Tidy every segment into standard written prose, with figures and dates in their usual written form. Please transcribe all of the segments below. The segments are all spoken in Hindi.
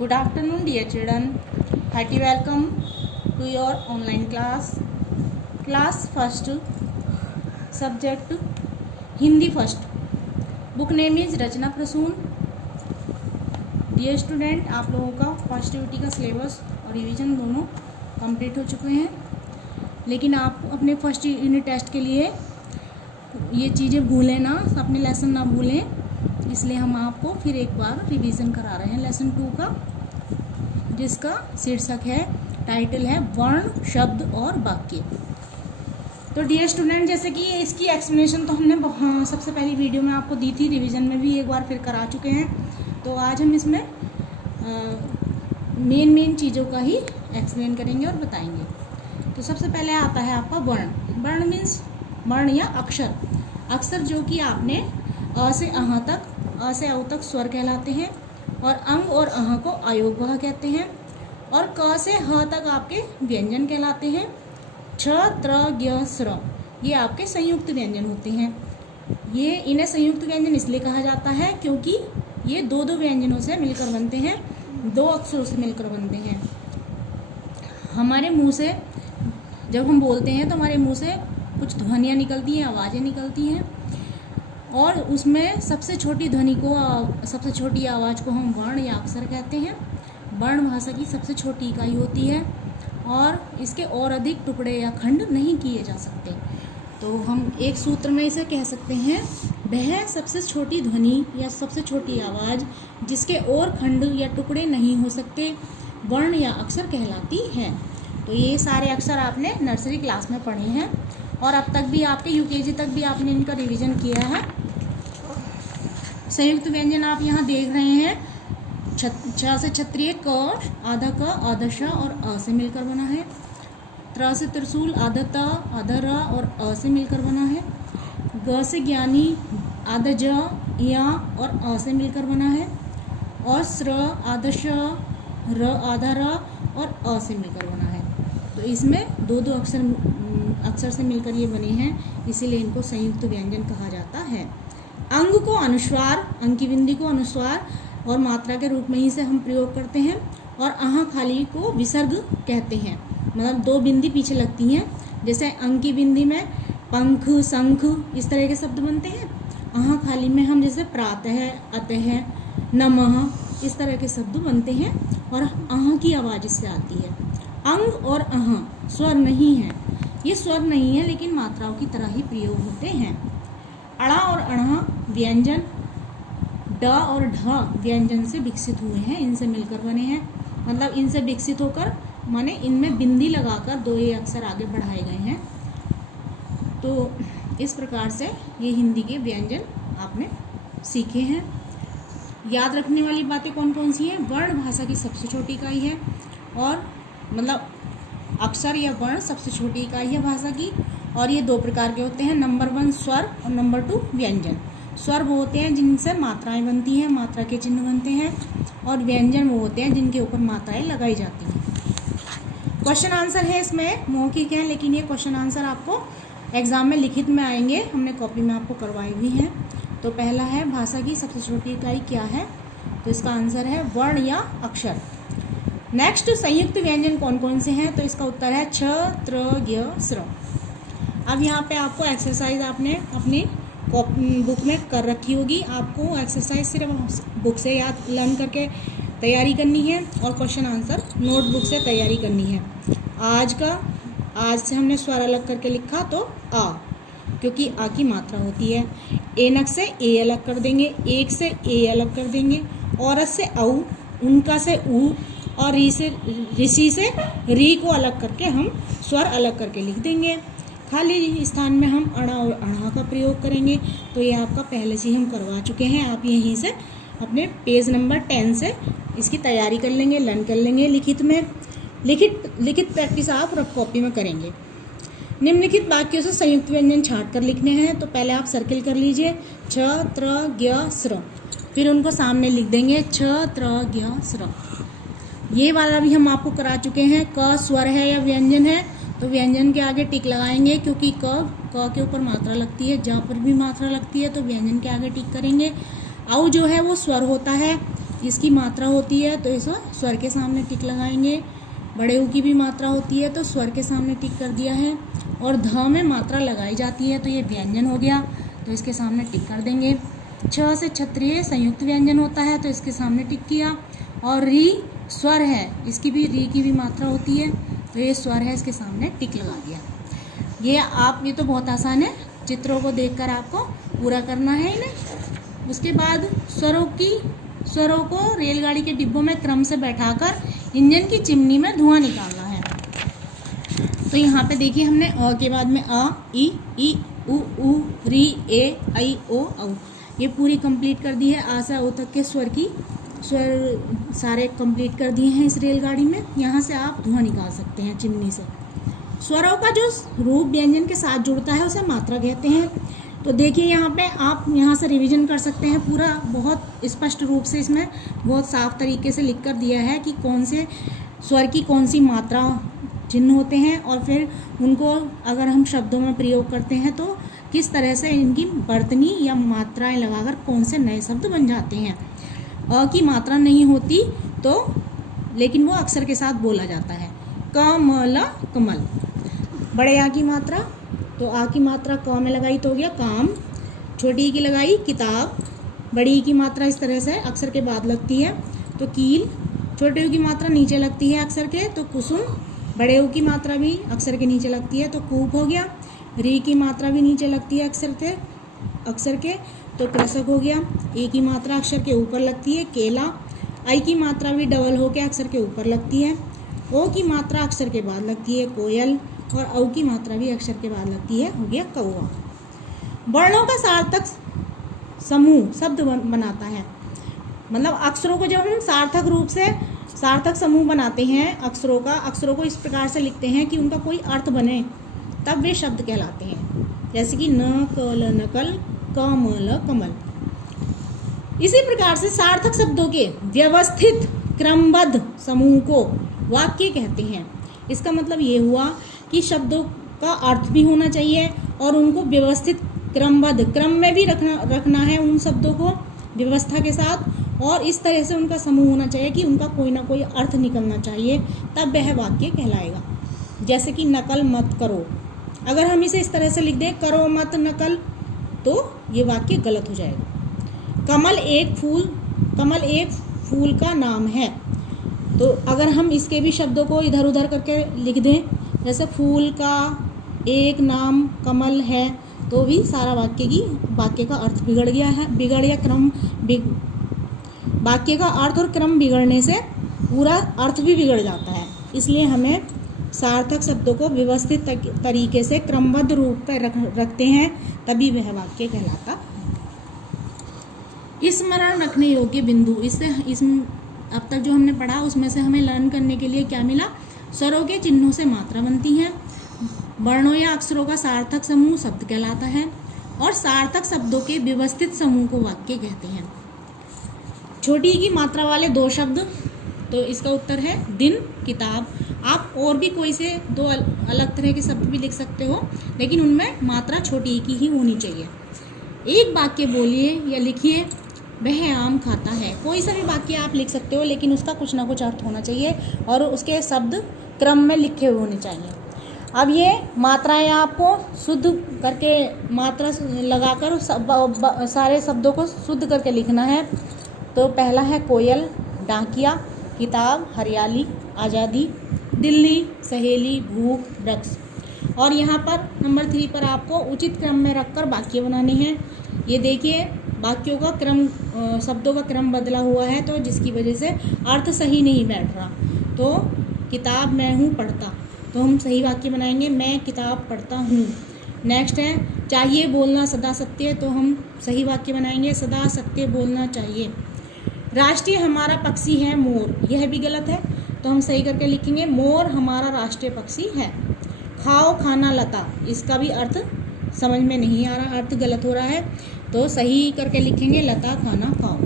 Good afternoon, dear children. Hearty welcome to your online class. Class first, subject Hindi first. Book name is Rachna Prasoon. Dear student, आप लोगों का फर्स्ट यूनिट का सिलेबस और रिवीजन दोनों कंप्लीट हो चुके हैं, लेकिन आप अपने फर्स्ट यूनिट टेस्ट के लिए ये चीज़ें भूलें ना, अपने लेसन ना भूलें, इसलिए हम आपको फिर एक बार रिवीजन करा रहे हैं लेसन 2 का, जिसका शीर्षक है, टाइटल है वर्ण, शब्द और वाक्य। तो डियर स्टूडेंट, जैसे कि इसकी एक्सप्लेनेशन तो हमने सबसे पहली वीडियो में आपको दी थी, रिवीजन में भी एक बार फिर करा चुके हैं। तो आज हम इसमें मेन चीज़ों का ही एक्सप्लेन करेंगे और बताएंगे। तो सबसे पहले आता है आपका वर्ण। वर्ण मीन्स वर्ण या अक्षर। अक्षर जो कि आपने अ से अह तक, अ से औ तक स्वर कहलाते हैं, और अंग और अह को अयोगवाह कहते हैं, और क से ह तक आपके व्यंजन कहलाते हैं। छ, त्र, ज्ञ, स्र ये आपके संयुक्त व्यंजन होते हैं। ये इन्हें संयुक्त व्यंजन इसलिए कहा जाता है क्योंकि ये दो व्यंजनों से मिलकर बनते हैं, दो अक्षरों से मिलकर बनते हैं। हमारे मुंह से जब हम बोलते हैं तो हमारे मुंह से कुछ ध्वनियाँ निकलती हैं, आवाज़ें निकलती हैं, और उसमें सबसे छोटी ध्वनि को, सबसे छोटी आवाज़ को हम वर्ण या अक्षर कहते हैं। वर्ण भाषा की सबसे छोटी इकाई होती है और इसके और अधिक टुकड़े या खंड नहीं किए जा सकते। तो हम एक सूत्र में इसे कह सकते हैं, वह सबसे छोटी ध्वनि या सबसे छोटी आवाज़ जिसके और खंड या टुकड़े नहीं हो सकते वर्ण या अक्षर कहलाती है। तो ये सारे अक्षर आपने नर्सरी क्लास में पढ़े हैं और अब तक भी आपके यूकेजी तक भी आपने इनका रिवीजन किया है। संयुक्त व्यंजन आप यहाँ देख रहे हैं, छ से क्षत्रिय क, आधा क, आधा श और अ से मिलकर बना है। त्र से त्रिशूल, आधा त, आधा र और अ से मिलकर बना है। ग से ज्ञानी, आधा ज, या और अ से मिलकर बना है। और स्र, आधा श, र, आधा र और अ से मिलकर बना है। तो इसमें दो अक्षर से मिलकर ये बने हैं, इसीलिए इनको संयुक्त व्यंजन कहा जाता है। अंग को अनुस्वार, अंग की बिंदी को अनुस्वार और मात्रा के रूप में ही से हम प्रयोग करते हैं, और अह खाली को विसर्ग कहते हैं, मतलब दो बिंदी पीछे लगती हैं। जैसे अंग की बिंदी में पंख, शंख इस तरह के शब्द बनते हैं, अह खाली में हम जैसे प्रातः, अतः, नमः इस तरह के शब्द बनते हैं, और अह की आवाज़ इससे आती है। अंग और अह स्वर नहीं है, ये स्वर नहीं है लेकिन मात्राओं की तरह ही प्रयोग होते हैं। अड़ा और अणह व्यंजन ड और ढ व्यंजन से विकसित हुए हैं, इनसे मिलकर बने हैं, मतलब इनसे विकसित होकर माने इनमें बिंदी लगाकर दो ये अक्षर आगे बढ़ाए गए हैं। तो इस प्रकार से ये हिंदी के व्यंजन आपने सीखे हैं। याद रखने वाली बातें कौन कौन सी हैं? वर्ण भाषा की सबसे छोटी इकाई है, और मतलब अक्षर या वर्ण सबसे छोटी इकाई है भाषा की, और ये दो प्रकार के होते हैं, नंबर 1 स्वर और नंबर 2 व्यंजन। स्वर वो होते हैं जिनसे मात्राएं बनती हैं, मात्रा के चिन्ह बनते हैं, और व्यंजन वो होते हैं जिनके ऊपर मात्राएं लगाई जाती हैं। क्वेश्चन आंसर है इसमें, मौखिक है लेकिन ये क्वेश्चन आंसर आपको एग्जाम में लिखित में आएंगे, हमने कॉपी में आपको करवाई हुई हैं। तो पहला है, भाषा की सबसे छोटी इकाई क्या है? तो इसका आंसर है वर्ण या अक्षर। नेक्स्ट, संयुक्त व्यंजन कौन कौन से हैं? तो इसका उत्तर है छ, त्र, ज्ञ, स्र। अब यहाँ पे आपको एक्सरसाइज आपने अपनी बुक में कर रखी होगी, आपको एक्सरसाइज सिर्फ बुक से याद लर्न करके तैयारी करनी है, और क्वेश्चन आंसर नोटबुक से तैयारी करनी है। आज से हमने स्वर अलग करके लिखा तो आ, क्योंकि आ की मात्रा होती है। एनक से ए अलग कर देंगे, एक से ए अलग कर देंगे, औरत से औ, उनका से ऊ, और ऋषि से री को अलग करके हम स्वर अलग करके लिख देंगे। खाली स्थान में हम अड़ा और अणा का प्रयोग करेंगे। तो ये आपका पहले से ही हम करवा चुके हैं, आप यहीं से अपने पेज नंबर 10 से इसकी तैयारी कर लेंगे, लर्न कर लेंगे। लिखित में लिखित प्रैक्टिस आप रफ कॉपी में करेंगे। निम्नलिखित वाक्यों से संयुक्त व्यंजन छांट कर लिखने हैं। तो पहले आप सर्किल कर लीजिए, छ, त्र, ज्ञ, स्र, फिर उनको सामने लिख देंगे, छ, त्र, ज्ञ, स्र। ये वाला भी हम आपको करा चुके हैं। क स्वर है या व्यंजन है, तो व्यंजन के आगे टिक लगाएंगे, क्योंकि क के ऊपर मात्रा लगती है, जहाँ पर भी मात्रा लगती है तो व्यंजन के आगे टिक करेंगे। औ जो है वो स्वर होता है, इसकी मात्रा होती है तो इस स्वर के सामने टिक लगाएंगे। बड़े ऊ की भी मात्रा होती है तो स्वर के सामने टिक कर दिया है। और ध में मात्रा लगाई जाती है तो ये व्यंजन हो गया, तो इसके सामने टिक कर देंगे। छ से क्षत्रिय संयुक्त व्यंजन होता है तो इसके सामने टिक किया। और री स्वर है, इसकी भी री की भी मात्रा होती है तो ये स्वर है, इसके सामने टिक लगा दिया। ये तो बहुत आसान है, चित्रों को देखकर आपको पूरा करना है इन्हें। उसके बाद स्वरों को रेलगाड़ी के डिब्बों में क्रम से बैठाकर इंजन की चिमनी में धुआं निकालना है। तो यहाँ पे देखिए हमने अ के बाद में अ, ई, उ, री, ए, ऐ, ओ, औ ये पूरी कंप्लीट कर दी है। आ से ओ तक के स्वर सारे कंप्लीट कर दिए हैं इस रेलगाड़ी में। यहाँ से आप धुआं निकाल सकते हैं चिमनी से। स्वरों का जो रूप व्यंजन के साथ जुड़ता है उसे मात्रा कहते हैं। तो देखिए यहाँ पे आप यहाँ से रिवीजन कर सकते हैं पूरा, बहुत स्पष्ट रूप से इसमें बहुत साफ तरीके से लिख कर दिया है कि कौन से स्वर की कौन सी मात्रा चिन्ह होते हैं और फिर उनको अगर हम शब्दों में प्रयोग करते हैं तो किस तरह से इनकी वर्तनी या मात्राएं लगाकर कौन से नए शब्द बन जाते हैं। अ की मात्रा नहीं होती तो लेकिन वो अक्षर के साथ बोला जाता है। कमल, कमल। बड़े आ की मात्रा, तो आ की मात्रा क में लगाई तो हो गया काम। छोटी ई की लगाई किताब। बड़ी ई की मात्रा इस तरह से अक्षर के बाद लगती है तो कील। छोटे ऊ की मात्रा नीचे लगती है अक्षर के तो कुसुम। बड़े ऊ की मात्रा भी अक्षर के नीचे लगती है तो कूप हो गया। री की मात्रा भी नीचे लगती है अक्षर के तो कृषक हो गया। ए की मात्रा अक्षर के ऊपर लगती है केला। आई की मात्रा भी डबल होकर अक्षर के ऊपर लगती है। ओ की मात्रा अक्षर के बाद लगती है कोयल। और औ की मात्रा भी अक्षर के बाद लगती है, हो गया कौवा। वर्णों का सार्थक समूह शब्द बनाता है। मतलब अक्षरों को जब हम सार्थक रूप से सार्थक समूह बनाते हैं अक्षरों को इस प्रकार से लिखते हैं कि उनका कोई अर्थ बने, तब वे शब्द कहलाते हैं। जैसे कि न, कल, नकल, कमल, कमल। इसी प्रकार से सार्थक शब्दों के व्यवस्थित क्रमबद्ध समूह को वाक्य कहते हैं। इसका मतलब ये हुआ कि शब्दों का अर्थ भी होना चाहिए और उनको व्यवस्थित क्रमबद्ध क्रम में भी रखना है उन शब्दों को व्यवस्था के साथ, और इस तरह से उनका समूह होना चाहिए कि उनका कोई ना कोई अर्थ निकलना चाहिए, तब वह वाक्य कहलाएगा। जैसे कि नकल मत करो, अगर हम इसे इस तरह से लिख दें करो मत नकल, तो ये वाक्य गलत हो जाएगा। कमल एक फूल का नाम है, तो अगर हम इसके भी शब्दों को इधर उधर करके लिख दें, जैसे फूल का एक नाम कमल है, तो भी सारा वाक्य का अर्थ बिगड़ गया वाक्य का अर्थ और क्रम बिगड़ने से पूरा अर्थ भी बिगड़ जाता है। इसलिए हमें सार्थक शब्दों को व्यवस्थित तरीके से क्रमबद्ध रूप पर रखते हैं, तभी वह वाक्य कहलाता। स्मरण रखने योग्य बिंदु, अब तक जो हमने पढ़ा उसमें से हमें लर्न करने के लिए क्या मिला? स्वरों के चिन्हों से मात्रा बनती है, वर्णों या अक्षरों का सार्थक समूह शब्द कहलाता है, और सार्थक शब्दों के व्यवस्थित समूह को वाक्य कहते हैं। छोटी की मात्रा वाले दो शब्द, तो इसका उत्तर है दिन, किताब। आप और भी कोई से दो अलग तरह के शब्द भी लिख सकते हो, लेकिन उनमें मात्रा छोटी की ही होनी चाहिए। एक वाक्य बोलिए या लिखिए, वह आम खाता है। कोई सा भी वाक्य आप लिख सकते हो, लेकिन उसका कुछ ना कुछ अर्थ होना चाहिए और उसके शब्द क्रम में लिखे हुए होने चाहिए। अब ये मात्राएं आपको शुद्ध करके मात्रा लगाकर सारे शब्दों को शुद्ध करके लिखना है। तो पहला है कोयल, डाकिया, किताब, हरियाली, आज़ादी, दिल्ली, सहेली, भूख, वृक्ष। और यहाँ पर नंबर 3 पर आपको उचित क्रम में रखकर वाक्य बनाने हैं। ये देखिए वाक्यों का क्रम, शब्दों का क्रम बदला हुआ है, तो जिसकी वजह से अर्थ सही नहीं बैठ रहा। तो किताब मैं हूँ पढ़ता, तो हम सही वाक्य बनाएंगे, मैं किताब पढ़ता हूँ। नेक्स्ट है चाहिए बोलना सदा सत्य, तो हम सही वाक्य बनाएंगे, सदा सत्य बोलना चाहिए। राष्ट्रीय हमारा पक्षी है मोर, यह भी गलत है, तो हम सही करके लिखेंगे मोर हमारा राष्ट्रीय पक्षी है। खाओ खाना लता, इसका भी अर्थ समझ में नहीं आ रहा, अर्थ गलत हो रहा है, तो सही करके लिखेंगे लता खाना खाओ।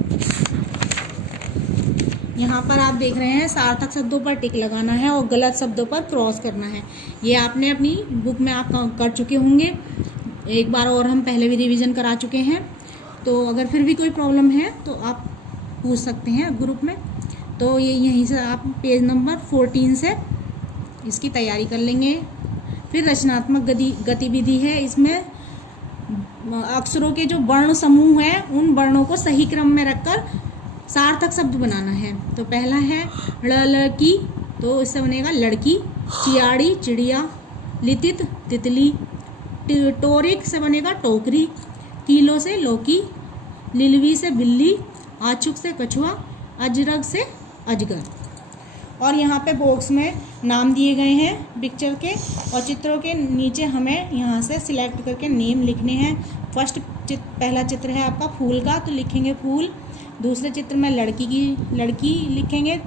यहाँ पर आप देख रहे हैं सार्थक शब्दों पर टिक लगाना है और गलत शब्दों पर क्रॉस करना है। ये आपने अपनी बुक में आप कर चुके होंगे, एक बार और हम पहले भी रिवीजन करा चुके हैं। तो अगर फिर भी कोई प्रॉब्लम है तो आप पूछ सकते हैं ग्रुप में। तो ये यहीं से आप पेज नंबर 14 से इसकी तैयारी कर लेंगे। फिर रचनात्मक गतिविधि है, इसमें अक्षरों के जो वर्ण समूह हैं उन वर्णों को सही क्रम में रखकर सार्थक शब्द बनाना है। तो पहला है लड़की, तो इससे बनेगा लड़की। चियाड़ी चिड़िया, लितित तितली, टोरिक से बनेगा टोकरी, किलो से लौकी, लिलवी से बिल्ली, आछुक से कछुआ, अजरक से अजगर। और यहाँ पे बॉक्स में नाम दिए गए हैं पिक्चर के, और चित्रों के नीचे हमें यहाँ से सिलेक्ट करके नेम लिखने हैं। पहला चित्र है आपका फूल का, तो लिखेंगे फूल। दूसरे चित्र में लड़की लिखेंगे।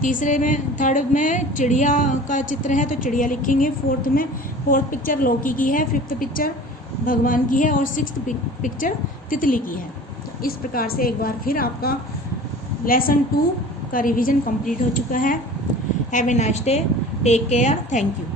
तीसरे में, थर्ड में चिड़िया का चित्र है तो चिड़िया लिखेंगे। फोर्थ पिक्चर लौकी की है, फिफ्थ पिक्चर भगवान की है, और सिक्स्थ पिक्चर तितली की है। तो इस प्रकार से एक बार फिर आपका लेसन 2 का रिवीजन कंप्लीट हो चुका है। Have a nice day, take care, thank you.